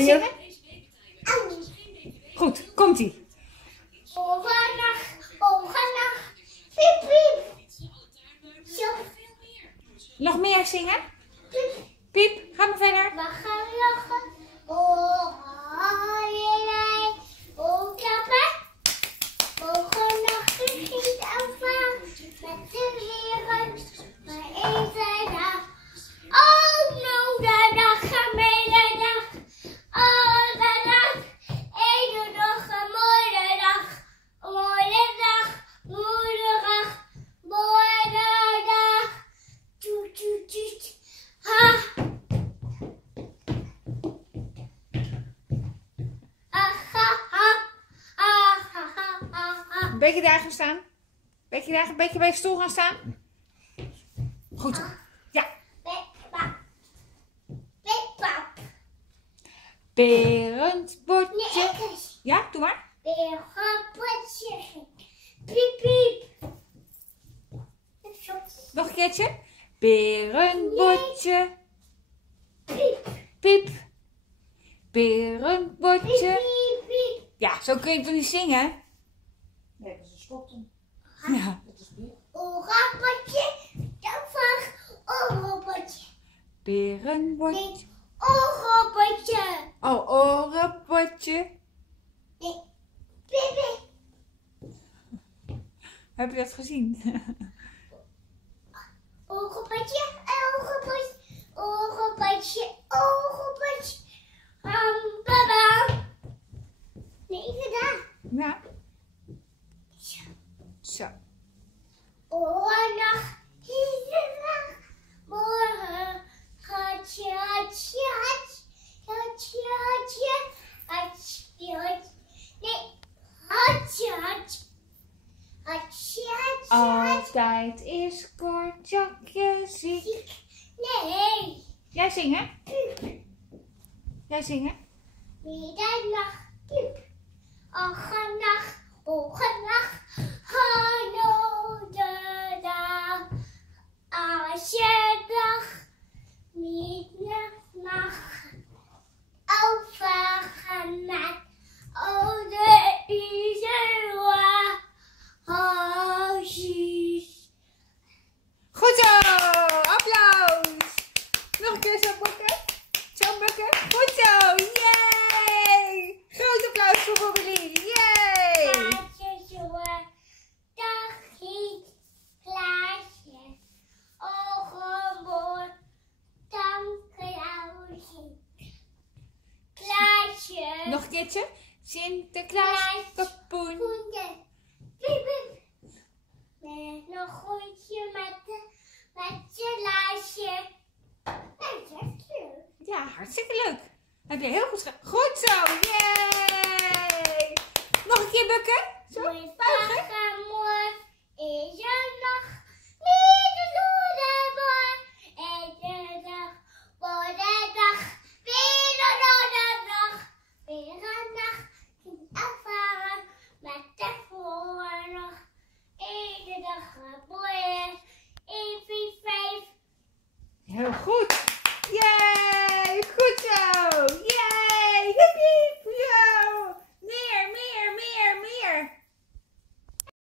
zingen? Goed, komt-ie. Ogennacht, piep, piep. Zo. Nog meer zingen? Piep. Piep, ga maar verder. We gaan lachen. Oh, allerlei. Oh, klappen. Ogennacht giet aan met de leren. Maar eens een dag. Oh, moederdag, gemeenedag. Oh, de dag. Eén nog een mooie dag. Mooie dag, moederdag. Mooie dag. Toet, toet, toet. Ha. Een beetje daar gaan staan. Een beetje bij je stoel gaan staan. Goed. Ja. Berendbordje. Ja, doe maar. Berendbordje. Piep, piep. Nog een keertje. Berendbordje. Piep. Piep. Berendbordje. Piep, piep. Ja, zo kun je toch niet zingen? Nee, dat is een stopton. Ja. Dat is bier. Oorapotje. Dan vraag oorapotje. Berendbordje. Nee, oorapotje. Oh, orenbordje. Nee, piep, piep. Heb je dat gezien? Oorapotje, oorapotje. Oorapotje, oorapotje. Baba. Nee, gedaan. Ja. Zo. Oornacht, nacht. Morgen, hartje, hartje, hartje. Hartje, hartje. Hartje, hartje. Nee, hartje, hartje. Hartje, hartje, hartje. Altijd is Kortjakje ziek. Nee. Jij zingen? Piep. Jij zingen? Middernacht, piep. Ogennacht, ogennacht. Hallo de dag. Als je dag middernacht overgaan met oude Israël. Huisjes. Goed zo! Applaus! Nog een keer zo bukken. Zo bukken. Goed zo! Yay! Groot applaus voor Bobbelie. Yay! Klaasje, jongen. Dag, Giet. Klaasje. Ogenboor. Dank jou, Giet. Klaasje. Nog een keertje. Sinterklaas kapoen. Poentje. Piep, piep. Met nog groentje met je laasje. Dat is leuk. Ja, hartstikke leuk. Heb je heel goed gedaan. Goed zo! Yay! Nog een keer bukken. Zo, buigen. Morgen,